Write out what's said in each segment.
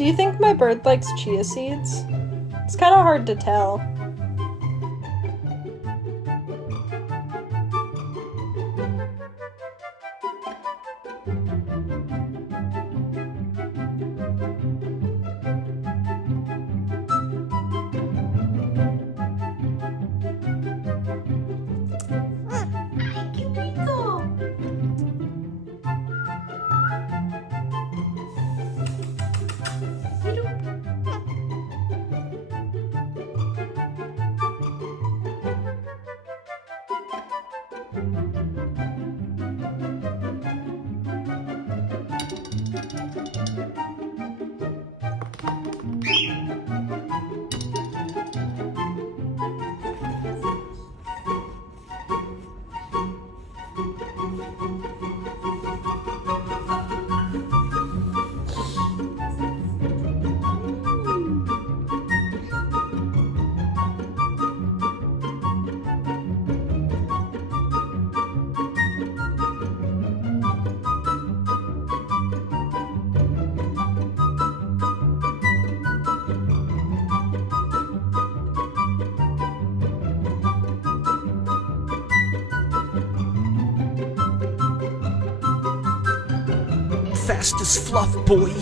Do you think my bird likes chia seeds? It's kind of hard to tell. Fast as fluff, boy.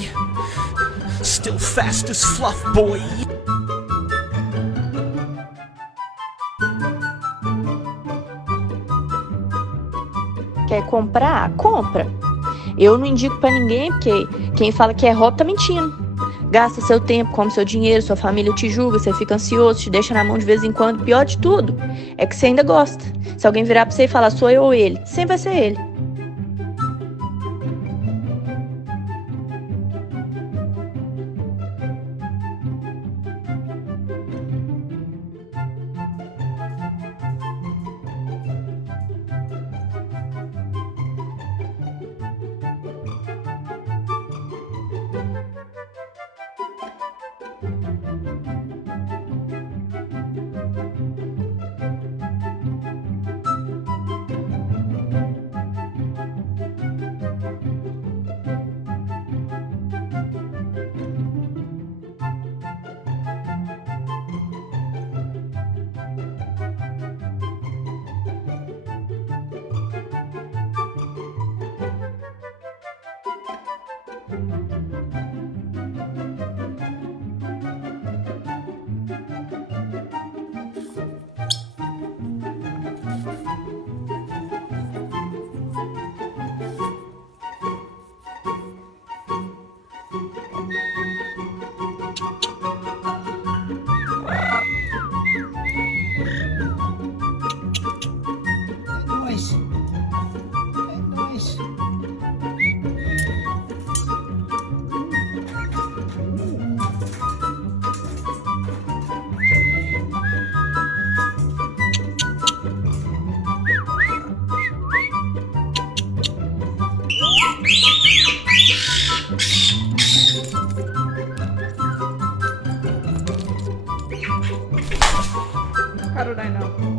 Still fast as fluff, boy. Quer comprar? Compra. Eu não indico pra ninguém, porque quem fala que é hobby tá mentindo. Gasta seu tempo, come seu dinheiro, sua família te julga, você fica ansioso, te deixa na mão de vez em quando. Pior de tudo é que você ainda gosta. Se alguém virar pra você e falar, sou eu ou ele, sempre vai ser ele. How did I know?